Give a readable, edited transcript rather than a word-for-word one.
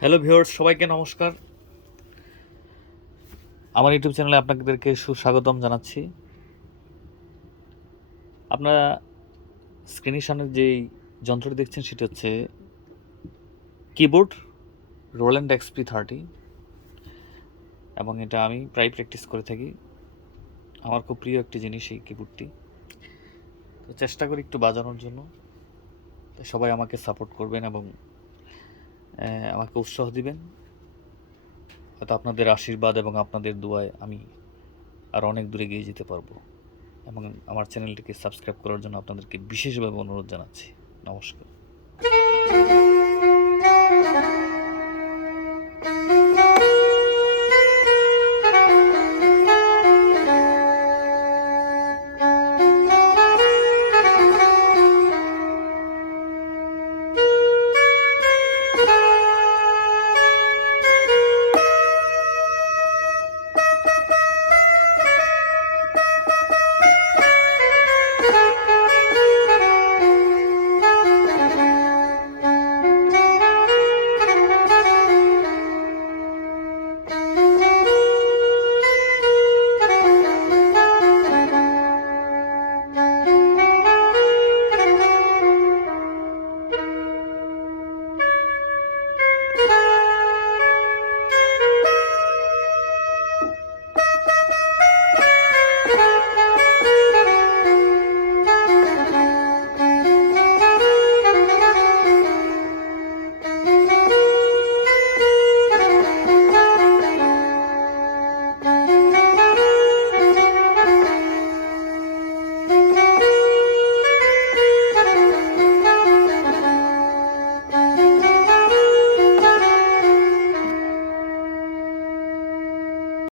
Hello viewers, সবাইকে নমস্কার। আমার ইউটিউব চ্যানেলে আপনাদেরকে সুস্বাগতম জানাচ্ছি। আপনারা স্ক্রিনের সামনে যেই যন্ত্রটি দেখছেন সেটি হচ্ছে কিবোর্ড রোল্যান্ড XP30 এবং এটা আমি প্রায় প্র্যাকটিস করে থাকি। আমার খুব প্রিয় একটি জিনিস এই কিবোর্ডটি। তো চেষ্টা করি একটু বাজানোর জন্য। তো সবাই আমাকে সাপোর্ট করবেন এবং আমাকে উৎসাহ দিবেন। হয়তো আপনাদের আশীর্বাদ এবং আপনাদের দোয়ায় আমি আর অনেক দূরে এগিয়ে যেতে পারবো। এবং আমার চ্যানেলটিকে সাবস্ক্রাইব করার জন্য আপনাদেরকে বিশেষভাবে অনুরোধ জানাচ্ছি। নমস্কার।